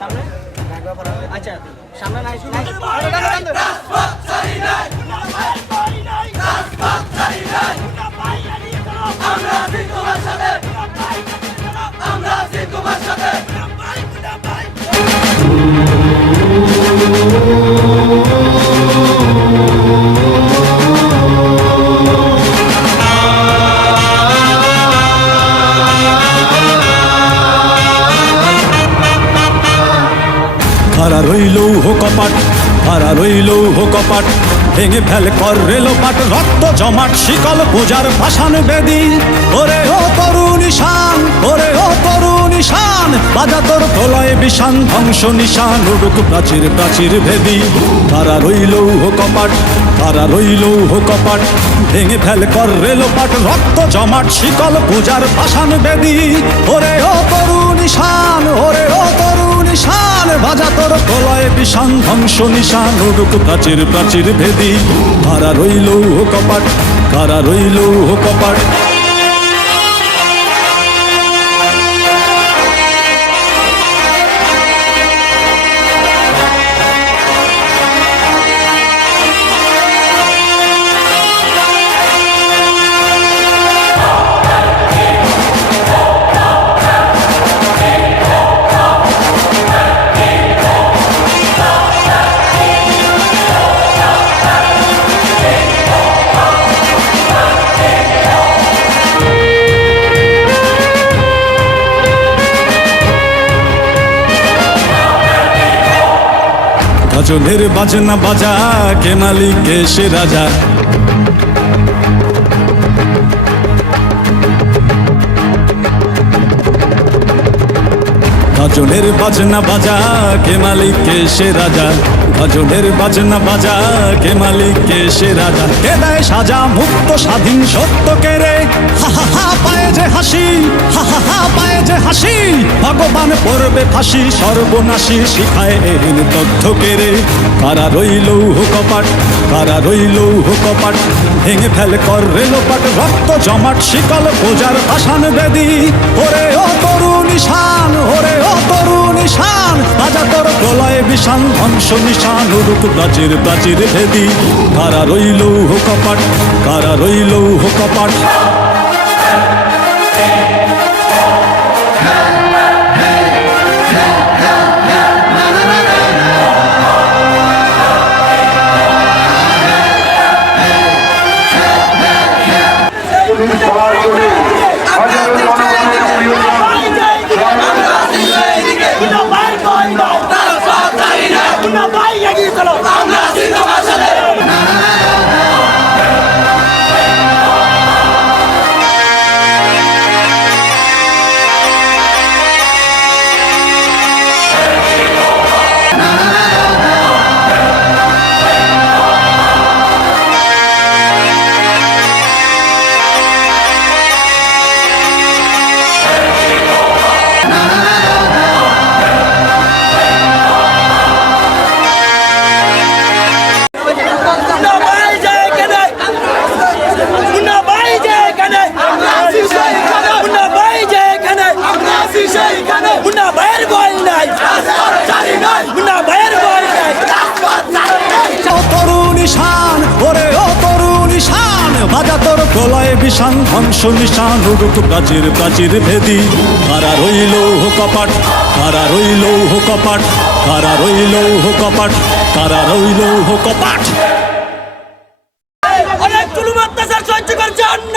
সামনে আচ্ছা সামনে নাই শুনে হারা রইল কপাট, হারা রইল কপাট, ভেঙে ফেল কর রেলোপাট, রক্ত জমাট শিকল পূজার ভাসান বেদি। ওরে ও তরুণ ঈশান, ওরে ও তরুণ ঈশান, বাজা তোর প্রলয় বিষান, ধ্বংস নিশান উড়ুক প্রাচীর প্রাচীর ভেদি। হারা রইল কপাট, হারা রইল কপাট, ভেঙে ফেল কর রেলোপাট, রক্ত জমাট শিকল পূজার ভাসান বেদি। ওরে ও তরুণ ঈশান, ওরে ও তরুণ ঈশান, বাজা তোর প্রলয় বিষান, ধ্বংস নিশান উড়ুক প্রাচীর প্রাচীর ভেদি। কারা রইল কপাট, কারা রইল কপাট। গাজনের বাজনা বাজা, কে মালিক কে সে রাজা। গাজনের বাজনা বাজা, কে মালিক কে সে রাজা। গাজনের বাজনা বাজা, কে মালিক কে সে রাজা। কে দেয় সাজা মুক্ত স্বাধীন সত্য কে রে, হা হা হা পায়ে যে হাসি, হা হা হা পায়ে যে হাসি। ভগবান পড়বে ফাঁসি, সর্বনাশী শিখায় এহেন তথ্য কে রে। কারা রইল কপাট, কারা রইল কপাট, ভেঙে ফেল কর রেলোপাট, রক্ত জমাট শিকল পূজার ভাসান বেদি। ওরে ও তরুণ ঈশান, ওরে ও তরুণ ঈশান, বাজা তোর প্রলয় বিষান, ধ্বংস নিশান উড়ুক প্রাচীর প্রাচীর ভেদি। কারা রইল কপাট, কারা রইল কপাট। প্রলয় বিষান, ধ্বংস নিশান উড়ুক প্রাচীর প্রাচীর ভেদি। কারা রইল কপাট, কারা রইল কপাট, কারা রইল কপাট, কারা রইল কপাট। অনেক জুলুম অত্যাচার সহ্য করছে অন্য